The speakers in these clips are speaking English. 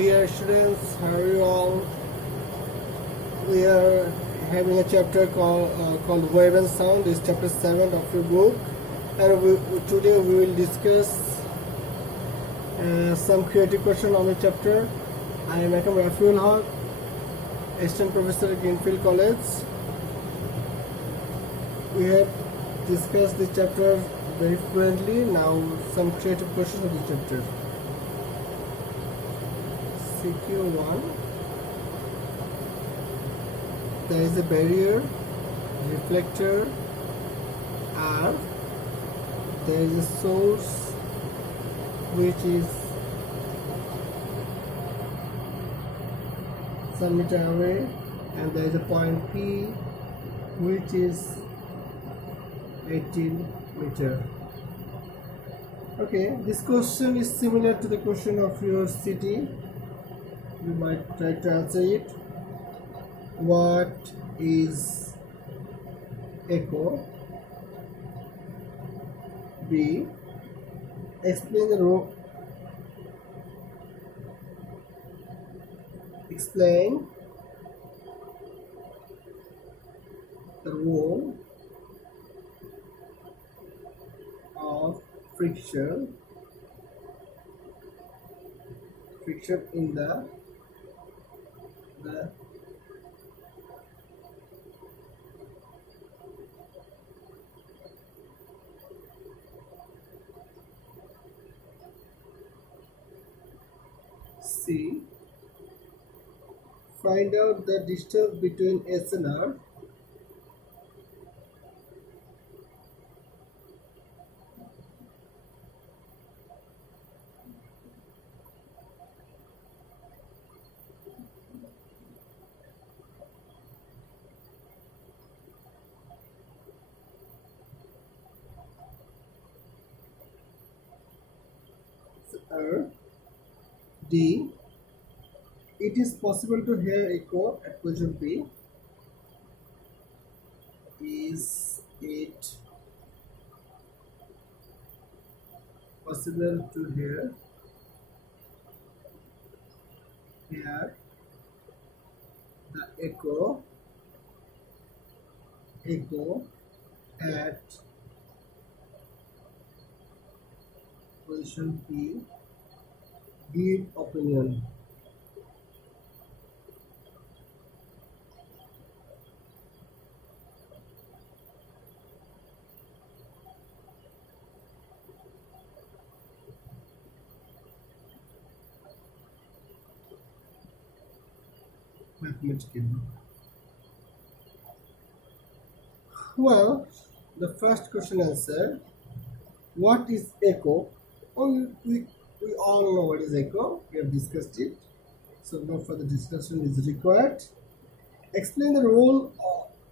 Dear students, how are you all? We are having a chapter called Wave and Sound. This is chapter 7 of your book, and today we will discuss some creative question on the chapter. I am Akam Rafiul Haq, assistant professor at Greenfield College. We have discussed the chapter very fluently. Now some creative questions of the chapter. CQ1. There is a barrier, reflector, R. There is a source which is some meter away, and there is a point P which is 18 meter. Okay, this question is similar to the question of your city. You might try to answer it. What is echo? B. Explain the role. Explain the role of friction in the C. Find out the distance between S and R. D. It is possible to hear echo at position B. Is it possible to hear the echo at position P? Give opinion. Mathematical. Well, the first question answer. What is echo? Oh, we all know what is echo. We have discussed it. So no further discussion is required. Explain the role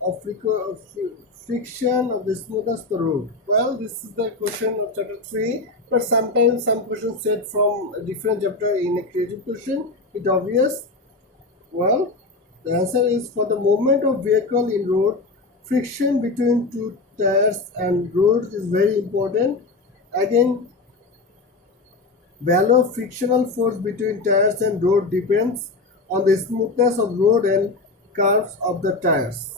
of friction of the smoothness of the road. Well, this is the question of chapter 3, but sometimes some questions set from a different chapter in a creative question. It's obvious. Well, the answer is for the movement of vehicle in road, friction between two tires and roads is very important. Again, value of frictional force between tires and road depends on the smoothness of road and curves of the tires.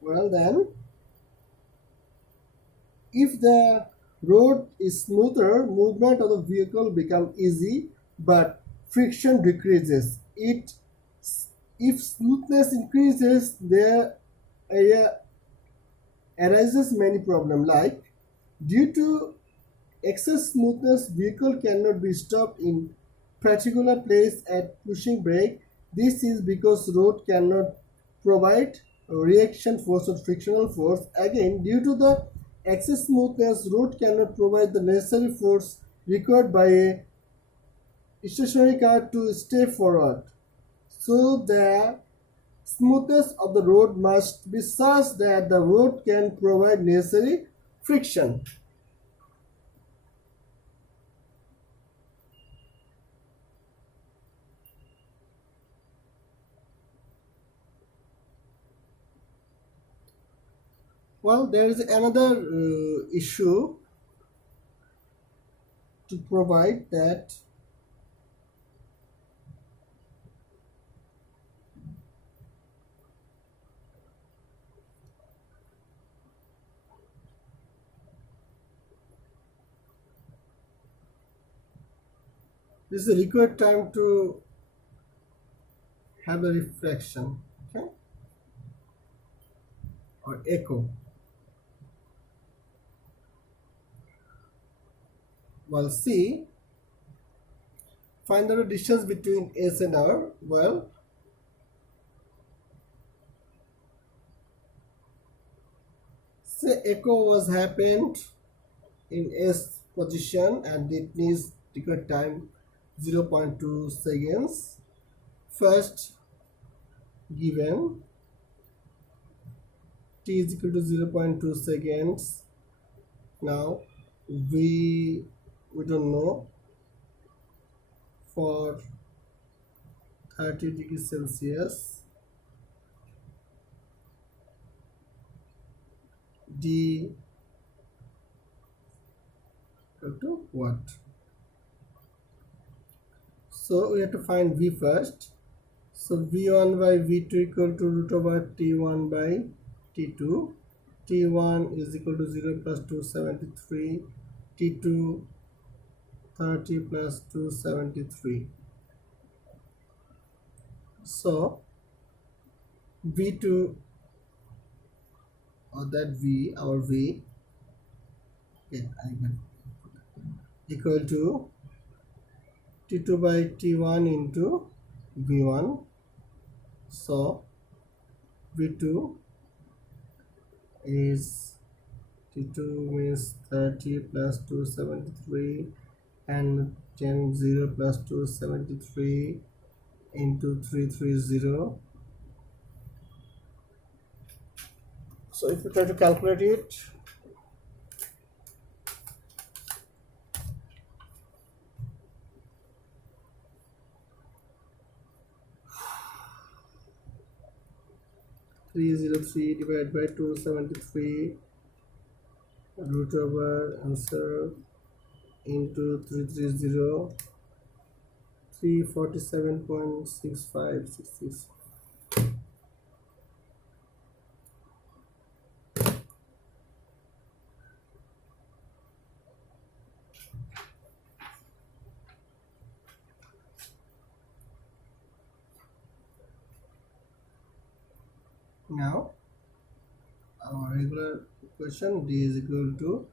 Well then, if the road is smoother, movement of the vehicle becomes easy, but friction decreases. If smoothness increases, there arises many problems like due to excess smoothness, vehicle cannot be stopped in particular place at pushing brake. This is because road cannot provide a reaction force or frictional force. Again, due to the excess smoothness, road cannot provide the necessary force required by a stationary car to stay forward. So the smoothness of the road must be such that the road can provide necessary friction. Well, there is another issue to provide that this is the required time to have a reflection, okay, or echo. Well, C, find the distance between S and R. Well, say echo was happened in S position and it needs required time 0.2 seconds. First given t is equal to 0.2 seconds. Now we don't know for 30 degrees Celsius d equal to what. So we have to find v first. So v1 by v2 equal to root over t1 by t2. t1 is equal to 0 plus 273. t2 30 plus 273. So v2 or that v, our v, yeah, I got equal to t2 by t1 into v1. So v2 is t2 means 30 plus 273 and 10 0 plus 273 into 330. So if we try to calculate it, 303 divided by 273 root over answer into 330, 347.6566. Now our regular equation d is equal to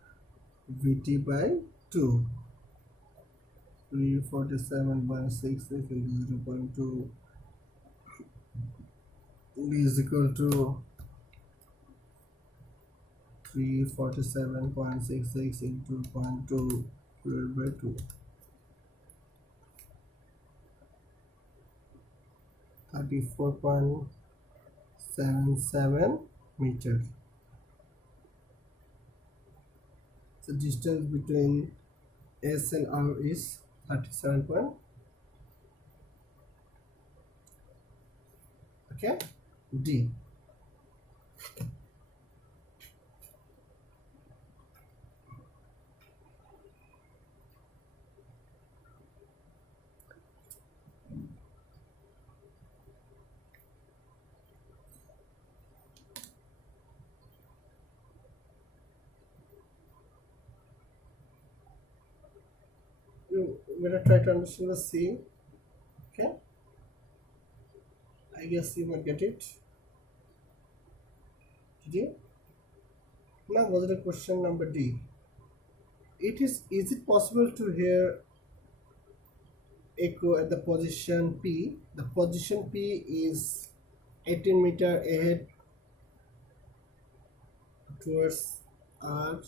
vt by 2, 347.66 into 0.2, d is equal to 347.66 into 0.2 divided by 2, 34.77 meters. The distance between S and R is 37 point. Okay, D. You better try to understand the C. Okay, I guess you might get it. Did you? Now, was it a question number D? Is it possible to hear echo at the position P? The position P is 18 meter ahead towards R.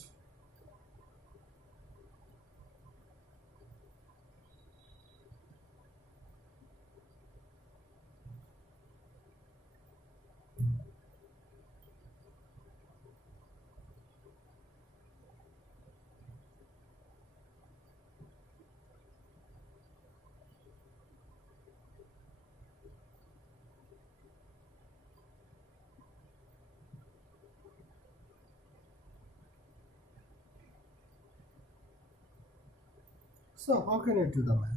So how can you do the math?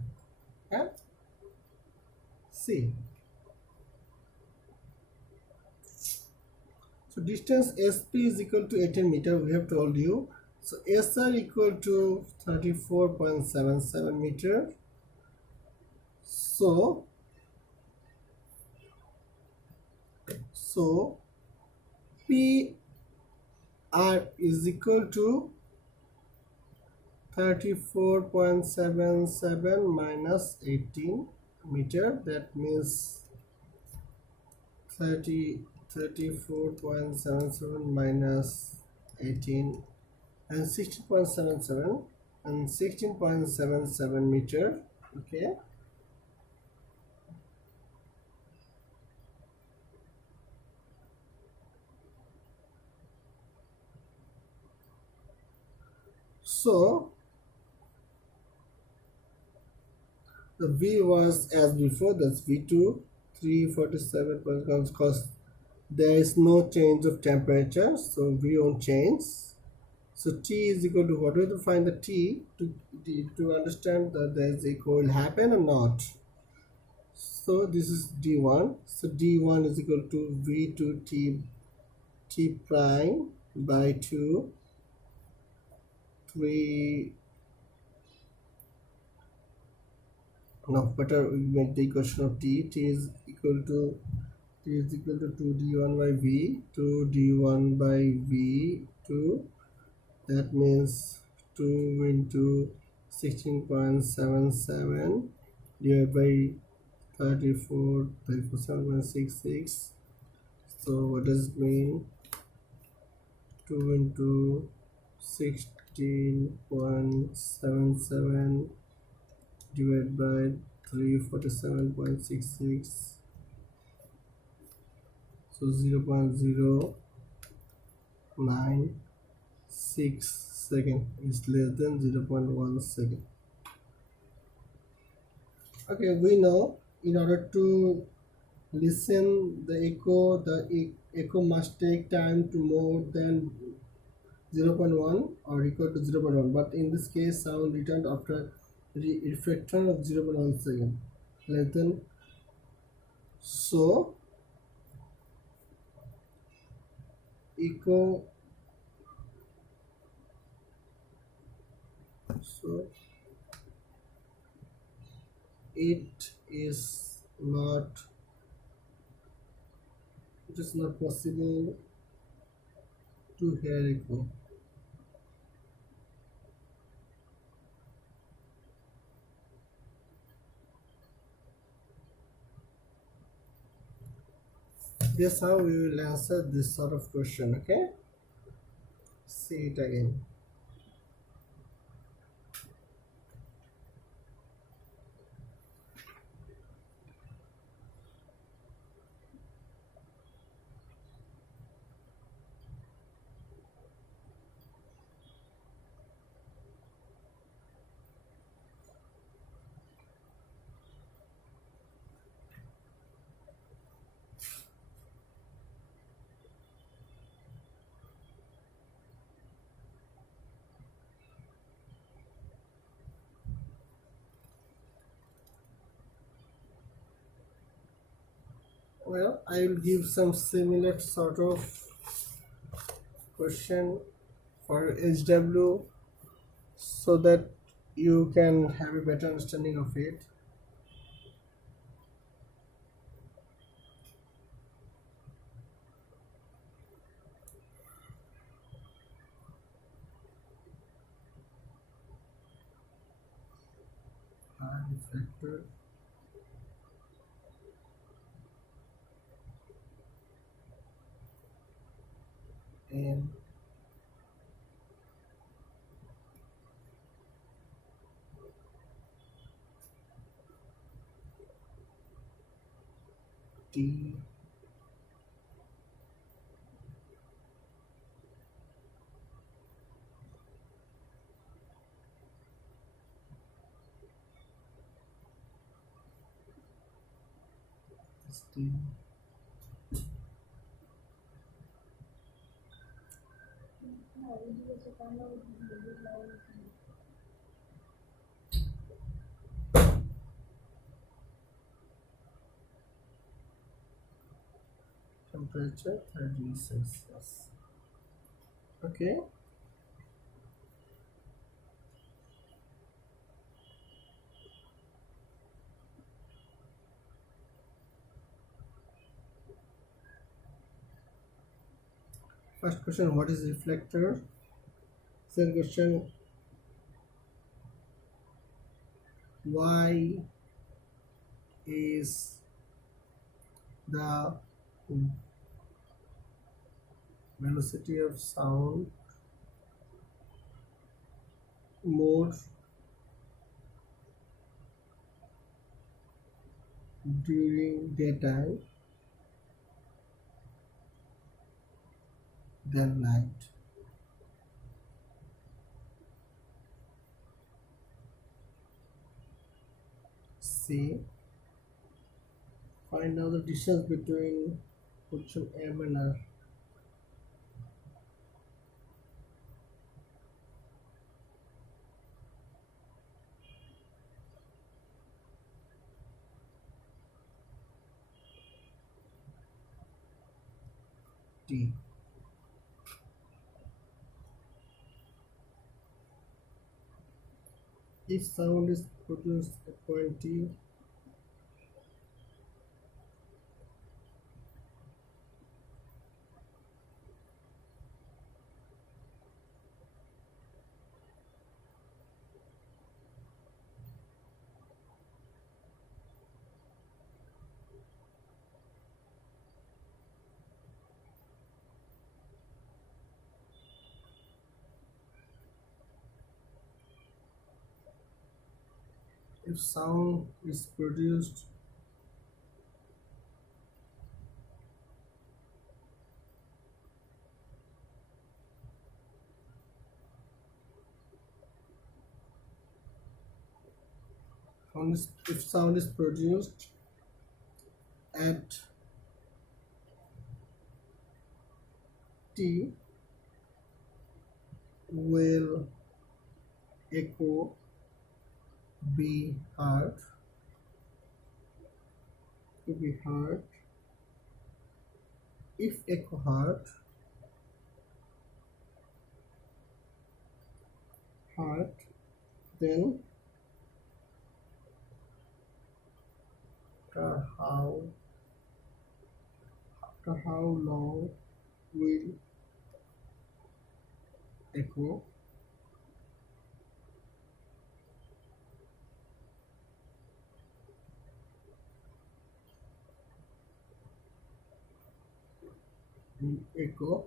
Yeah? See. So distance SP is equal to 18 meter, we have told you. So SR equal to 34.77 meter. So PR is equal to 34.77 minus 18 meter. That means 34.77 minus 18 and 16.77 and 16.77 meter. Okay. So the V was as before, that's V2 347 because there is no change of temperature, so V won't change. So T is equal to what? We have to find the T to understand that there is echo will happen or not. So this is D1. So D1 is equal to V2 T prime by 2 3. Now better we make the equation of T. T is equal to 2 d1 by v, 2 d1 by v2. That means 2 into 16.77 divided by 37.66. So what does it mean? 2 into 16.77 divided by 347.66. So 0.096 second is less than 0.1 second. Okay, we know in order to listen the echo must take time to more than 0.1 or equal to 0.1, but in this case sound returned after reflection of 0.1 second less than. So echo, so it is not, it is not possible to hear echo. This how we will answer this sort of question. Okay, see it again. Well, I will give some similar sort of question for HW so that you can have a better understanding of it. Reflector and D D. temperature 30 Celsius. Okay. First question, what is reflector? Second question, why is the velocity of sound more during daytime than night? C. Find out the distance between position M and R. D. If sound is produced at point T, if sound is produced if sound is produced at T, will echo be heard to be heard? If echo heard, then how after how long will echo echo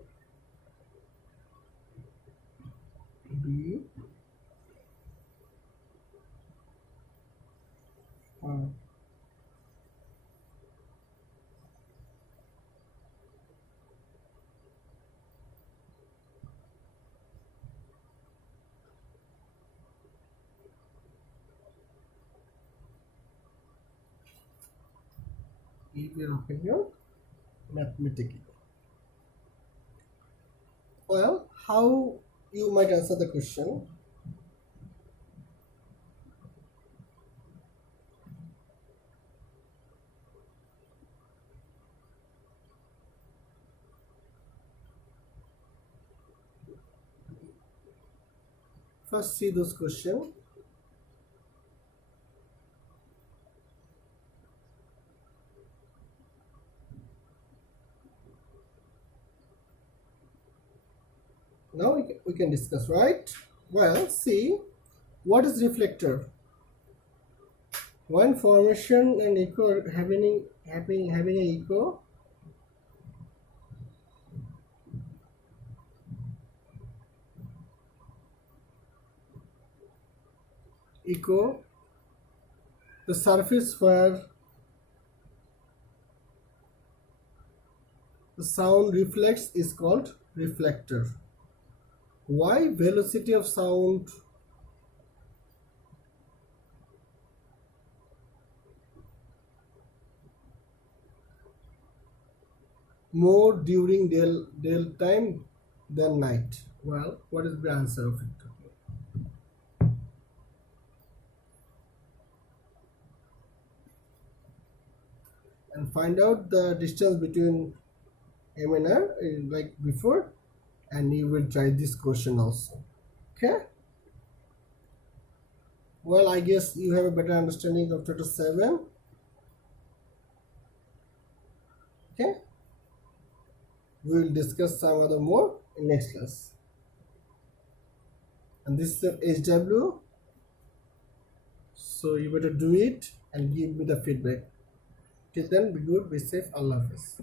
be heard? Give your opinion mathematically. Well, how you might answer the question? First, see those questions. Now we can discuss, right? Well, see, what is reflector? When formation and echo are having an echo, the surface where the sound reflects is called reflector. Why velocity of sound more during daytime than night? Well, what is the answer of it? And find out the distance between manner like before, and you will try this question also. Okay. Well, I guess you have a better understanding of chapter 7. Okay. We will discuss some other more in next class. And this is HW. So you better do it and give me the feedback. Till then, be good, be safe. Allah Hafiz.